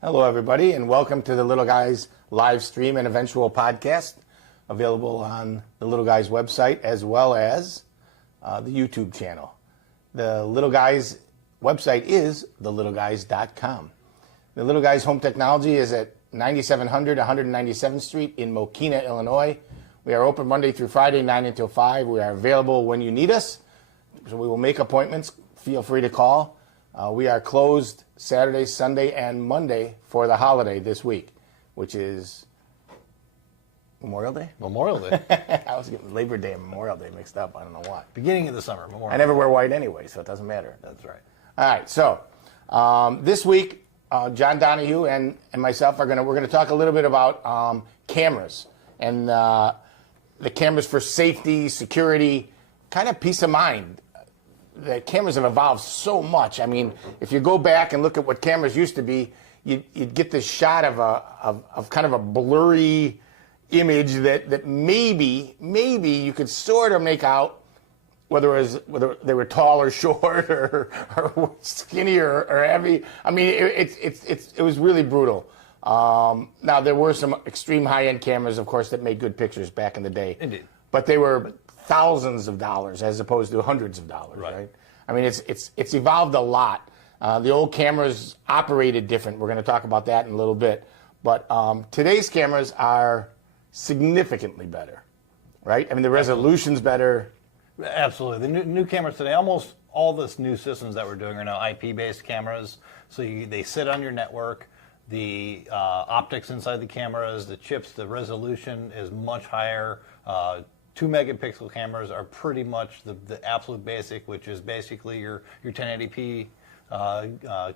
Hello, everybody, and welcome to the Little Guys live stream and eventual podcast, available on the Little Guys website as well as the YouTube channel. The Little Guys website is thelittleguys.com. The Little Guys Home Technology is at 9700 197th Street in Mokina, Illinois. We are open Monday through Friday, 9 until 5. We are available when you need us, so we will make appointments. Feel free to call. We are closed Saturday, Sunday, and Monday for the holiday this week, which is Memorial Day? Memorial Day. I was getting Labor Day and Memorial Day mixed up. I don't know why. Beginning of the summer, Memorial I never wear white anyway, so it doesn't matter. That's right. All right, so this week, John Donahue and myself we're going to talk a little bit about cameras and the cameras for safety, security, kind of peace of mind. The cameras have evolved so much. I mean, if you go back and look at what cameras used to be, you'd get this shot of kind of a blurry image that maybe you could sort of make out whether they were tall or short or skinny or heavy. I mean, it was really brutal. Now there were some extreme high-end cameras, of course, that made good pictures back in the day. Indeed. But they were thousands of dollars as opposed to hundreds of dollars, right? I mean, it's evolved a lot. The old cameras operated different. We're going to talk about that in a little bit. But today's cameras are significantly better, right? I mean, the resolution's better. Absolutely. The new cameras today, almost all the new systems that we're doing are now IP-based cameras. So they sit on your network. The optics inside the cameras, the chips, the resolution is much higher. 2 megapixel cameras are pretty much the absolute basic, which is basically your 1080p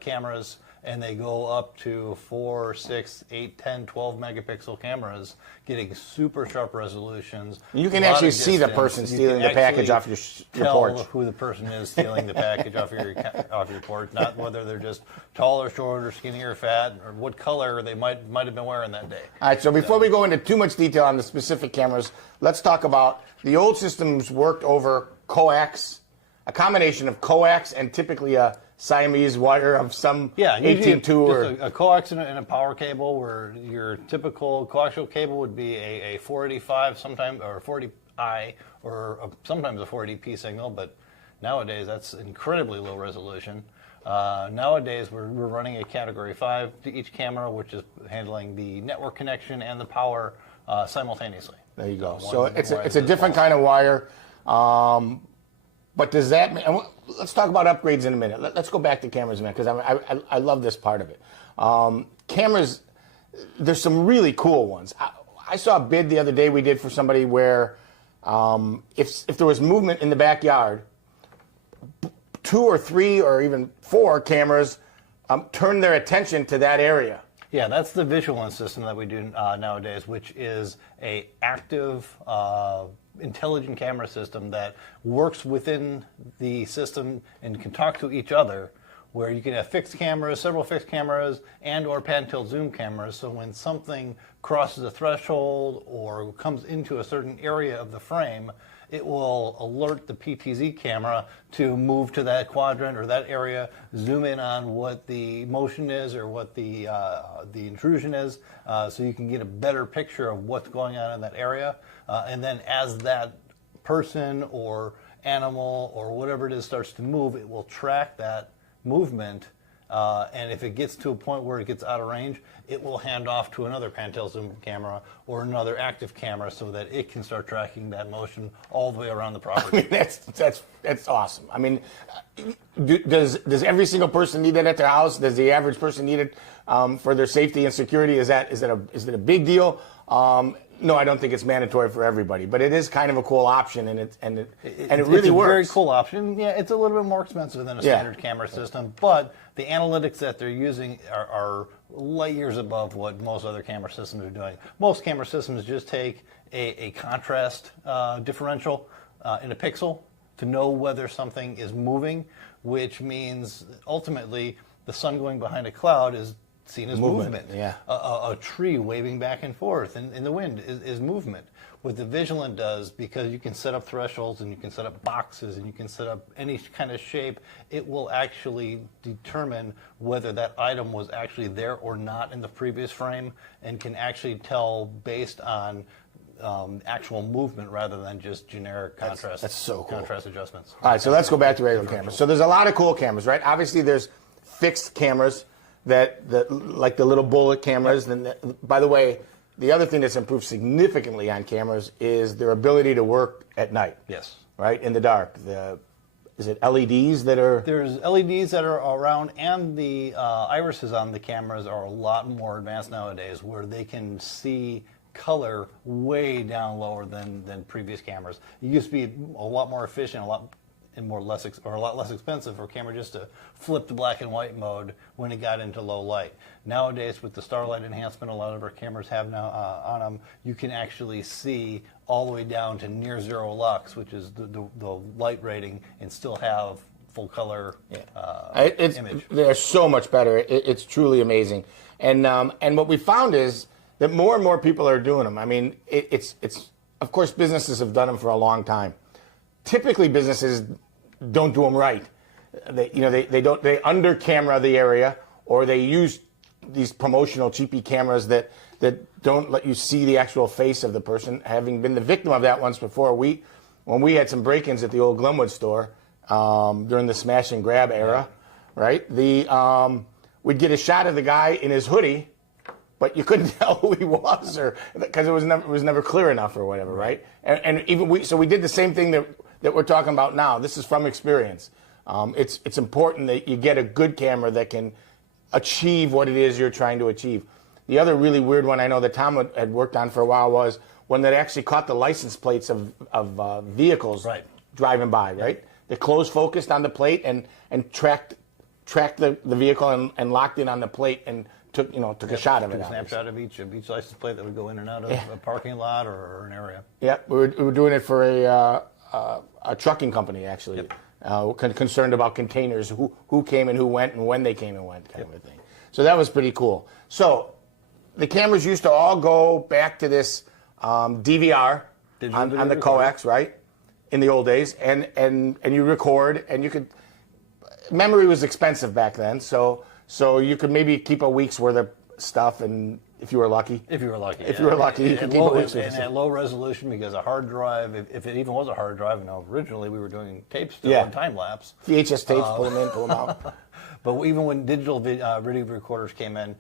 cameras, and they go up to 4, 6, 8, 10, 12 megapixel cameras, getting super sharp resolutions. You can actually see the person stealing the package off your porch. Tell who the person is stealing the package off your porch, not whether they're just tall or short or skinny or fat or what color they might have been wearing that day. All right, so before we go into too much detail on the specific cameras, let's talk about the old systems worked over coax, a combination of coax and typically a Siamese wire of some 18-2 or a coax and a power cable, where your typical coaxial cable would be a 485 sometimes or 40i or sometimes a 480p signal, but nowadays that's incredibly low resolution. Nowadays we're running a category 5 to each camera, which is handling the network connection and the power simultaneously. There you go. So it's a different kind of wire. But does that mean, let's talk about upgrades in a minute. Let's go back to cameras a minute, because I love this part of it. Cameras, there's some really cool ones. I saw a bid the other day we did for somebody where if there was movement in the backyard, 2 or 3 or even 4 cameras turn their attention to that area. Yeah, that's the Visualance system that we do nowadays, which is a active intelligent camera system that works within the system and can talk to each other, where you can have fixed cameras, several fixed cameras, and or pan-tilt zoom cameras. So when something crosses a threshold or comes into a certain area of the frame, it will alert the PTZ camera to move to that quadrant or that area, zoom in on what the motion is or what the intrusion is, so you can get a better picture of what's going on in that area. And then as that person or animal or whatever it is starts to move, it will track that movement. And if it gets to a point where it gets out of range, it will hand off to another pan-tilt zoom camera or another active camera so that it can start tracking that motion all the way around the property. I mean, that's awesome. I mean, does every single person need that at their house? Does the average person need it for their safety and security? Is it a big deal? No, I don't think it's mandatory for everybody, but it is kind of a cool option, and it really works. Very cool option. Yeah, it's a little bit more expensive than a standard camera system, but the analytics that they're using are light years above what most other camera systems are doing. Most camera systems just take a contrast differential in a pixel to know whether something is moving, which means ultimately the sun going behind a cloud is seen as movement. Yeah. A tree waving back and forth in the wind is movement. What the Vigilant does, because you can set up thresholds and you can set up boxes and you can set up any kind of shape, it will actually determine whether that item was actually there or not in the previous frame, and can actually tell based on actual movement rather than just generic contrast. That's so cool. Contrast adjustments. All right, so let's go back to regular cameras. So there's a lot of cool cameras, right? Obviously, there's fixed cameras that like the little bullet cameras. Then, by the way, the other thing that's improved significantly on cameras is their ability to work at night. Yes. Right, in the dark. Is it LEDs that are? There's LEDs that are around, and the irises on the cameras are a lot more advanced nowadays, where they can see color way down lower than previous cameras. It used to be a lot more efficient, a lot less expensive for a camera just to flip to black and white mode when it got into low light. Nowadays, with the starlight enhancement a lot of our cameras have now on them, you can actually see all the way down to near zero lux, which is the light rating, and still have full color image. They're so much better. It's truly amazing. And what we found is that more and more people are doing them. I mean, it's of course businesses have done them for a long time. Typically, businesses don't do them right. They under camera the area, or they use these promotional cheapy cameras that don't let you see the actual face of the person. Having been the victim of that once before, when we had some break-ins at the old Glenwood store during the smash and grab era, right? We'd get a shot of the guy in his hoodie, but you couldn't tell who he was, or because it was never clear enough or whatever, right? And even we did the same thing that we're talking about now. This is from experience. It's important that you get a good camera that can achieve what it is you're trying to achieve. The other really weird one I know that Tom had worked on for a while was one that actually caught the license plates of vehicles driving by, right? They closed focused on the plate and tracked the vehicle and locked in on the plate and took a shot of it. A snapshot of each license plate that would go in and out of a parking lot or an area. Yeah, we were doing it for a trucking company, actually. Concerned about containers, who came and who went and when they came and went, kind of a thing. So that was pretty cool. So the cameras used to all go back to this DVR on the coax, right? In the old days, and you record, and you could. Memory was expensive back then, so you could maybe keep a week's worth of stuff, and if you were lucky. If you were lucky, you could keep a week's worth. And at low resolution, because a hard drive, if it even was a hard drive, originally we were doing tapes still on time lapse. VHS tapes, pull them in, pull them out. But even when digital video recorders came in,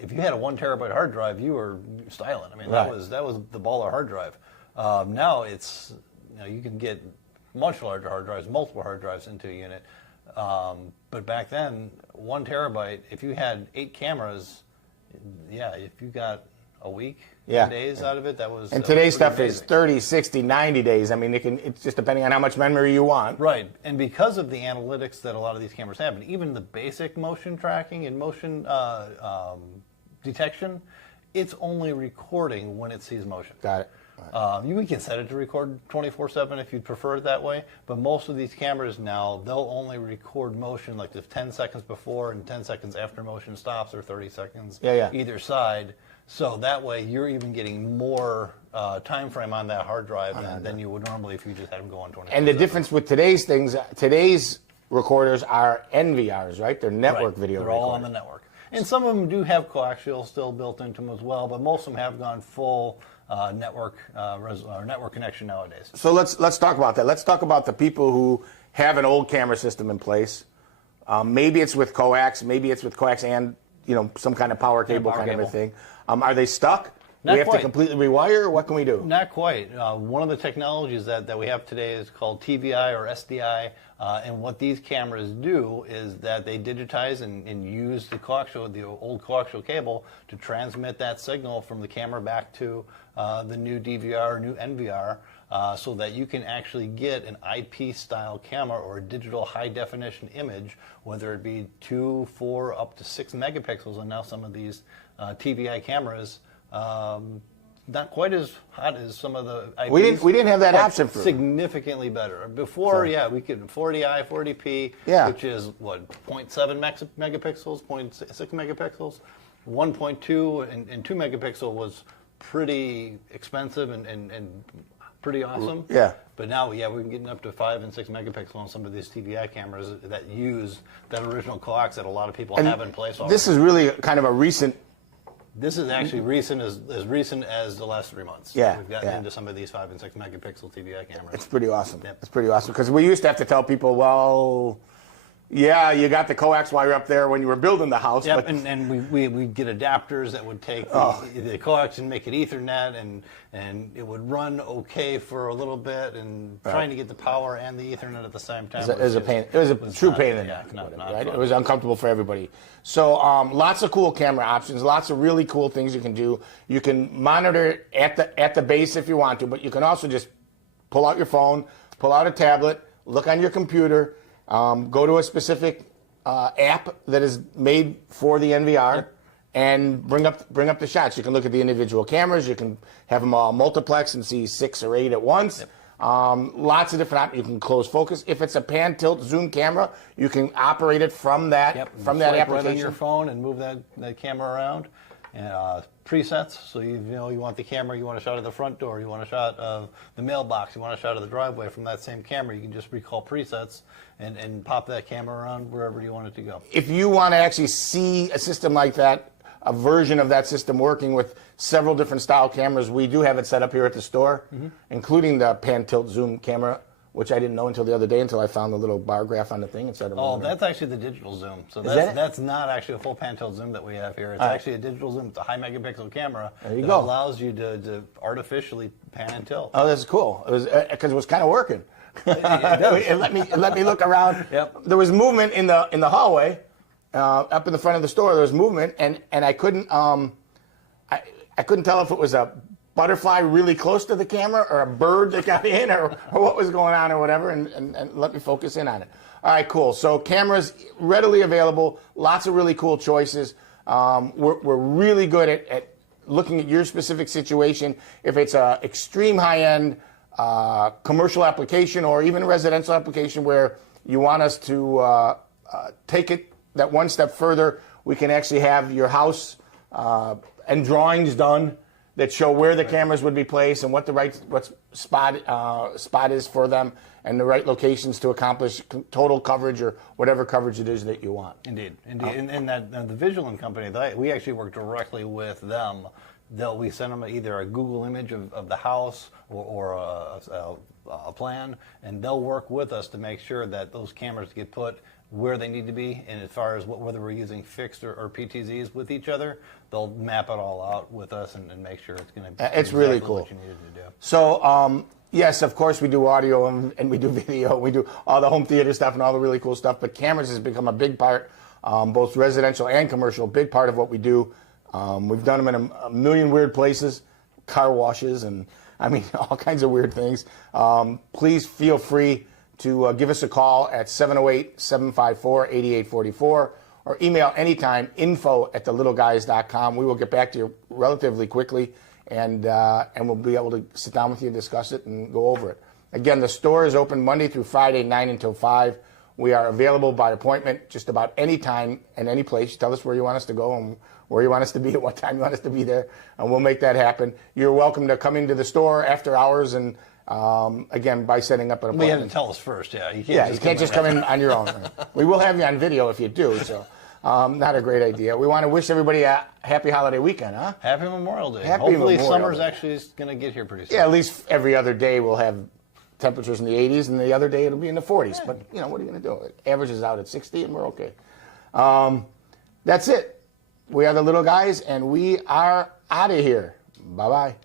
if you had a 1 terabyte hard drive, you were styling. I mean, that was the baller hard drive. Now it's you can get much larger hard drives, multiple hard drives into a unit. But back then, 1 terabyte, if you had 8 cameras, if you got a week, 10 days out of it, that was. And today's stuff is 30, 60, 90 days. I mean, it's just depending on how much memory you want. Right. And because of the analytics that a lot of these cameras have, and even the basic motion tracking and motion detection, it's only recording when it sees motion. Got it. You can set it to record 24/7 if you'd prefer it that way, but most of these cameras now, they'll only record motion like the 10 seconds before and 10 seconds after motion stops, or 30 seconds either side. So that way you're even getting more time frame on that hard drive than you would normally if you just had them go on 24/7. And the difference with today's recorders are NVRs, right? They're network video They're recorders. all on the network. And some of them do have coaxial still built into them as well, but most of them have gone full network connection nowadays. So let's talk about that. Let's talk about the people who have an old camera system in place. Maybe it's with coax, and some kind of power cable of a thing. Are they stuck? Do we have to completely rewire? What can we do? Not quite. One of the technologies that we have today is called TVI or SDI, and what these cameras do is that they digitize and use the old coaxial cable to transmit that signal from the camera back to the new DVR or new NVR, so that you can actually get an IP-style camera or a digital high-definition image, whether it be 2, 4, up to 6 megapixels, and now some of these TVI cameras, not quite as hot as some of the IPs. We didn't have that but option for significantly better. Before, we could 40i, 40p, which is what 0.7 megapixels, 0.6 megapixels, 1.2 and 2 megapixel was pretty expensive and pretty awesome. Yeah. But now, we're getting up to 5 and 6 megapixel on some of these TVI cameras that use that original coax that a lot of people have in place already. This is really kind of a recent. This is actually recent as recent as the last 3 months. Yeah, We've gotten into some of these 5 and 6 megapixel TVI cameras. It's pretty awesome. Yep. It's pretty awesome because we used to have to tell people, well, yeah, you got the coax while you're up there when you were building the house. Yep, but and we'd get adapters that would take the coax and make it Ethernet, and it would run okay for a little bit, and trying to get the power and the Ethernet at the same time. It was a pain. It was a true pain in the neck. Right? It was uncomfortable for everybody. So lots of cool camera options, lots of really cool things you can do. You can monitor at the base if you want to, but you can also just pull out your phone, pull out a tablet, look on your computer. Go to a specific app that is made for the NVR and bring up the shots. You can look at the individual cameras. You can have them all multiplex and see 6 or 8 at once. Lots of different options. You can close focus. If it's a pan, tilt, zoom camera, you can operate it from that that application. Right on your phone and move that camera around. And presets, so you want the camera, you want a shot of the front door, you want a shot of the mailbox, you want a shot of the driveway from that same camera. You can just recall presets and pop that camera around wherever you want it to go. If you want to actually see a system like that, a version of that system working with several different style cameras, we do have it set up here at the store, including the pan, tilt, zoom camera, which I didn't know until the other day until I found the little bar graph on the thing instead of. Oh, that's actually the digital zoom. So that's not actually a full pan tilt zoom that we have here. It's actually a digital zoom. It's a high megapixel camera that allows you to artificially pan and tilt. Oh, that's cool. It was because it was kind of working. It let me look around. Yep. There was movement in the hallway, up in the front of the store. There was movement, and I couldn't I couldn't tell if it was a butterfly really close to the camera or a bird that got in or what was going on or whatever, and let me focus in on it. All right, cool. So cameras readily available, lots of really cool choices. We're really good at looking at your specific situation. If it's an extreme high-end commercial application or even a residential application where you want us to take it that one step further, we can actually have your house and drawings done that show where the cameras would be placed and what the right spot is for them and the right locations to accomplish total coverage or whatever coverage it is that you want. Indeed. And the Vigilant company, we actually work directly with them. We send them either a Google image of the house or a plan, and they'll work with us to make sure that those cameras get put where they need to be, and as far as whether we're using fixed or PTZs with each other, they'll map it all out with us and make sure it's going to be it's really cool. what you needed to do. So, yes, of course we do audio and we do video. We do all the home theater stuff and all the really cool stuff, but cameras has become a big part, both residential and commercial, big part of what we do. We've done them in a million weird places, car washes, and I mean, all kinds of weird things. Please feel free to give us a call at 708-754-8844 or email anytime, info@thelittleguys.com. We will get back to you relatively quickly, and we'll be able to sit down with you, discuss it, and go over it. Again, the store is open Monday through Friday, 9 until 5. We are available by appointment just about any time and any place. Tell us where you want us to go and where you want us to be at what time you want us to be there, and we'll make that happen. You're welcome to come into the store after hours and again, by setting up an appointment. You have to tell us first, yeah. You can't just come in on your own. We will have you on video if you do, so not a great idea. We want to wish everybody a happy holiday weekend, huh? Happy Memorial Day. Hopefully Memorial summer's Day. Actually going to get here pretty soon. Yeah, at least every other day we'll have temperatures in the 80s, and the other day it'll be in the 40s. Yeah. But, what are you going to do? It averages out at 60, and we're okay. That's it. We are the Little Guys, and we are out of here. Bye-bye.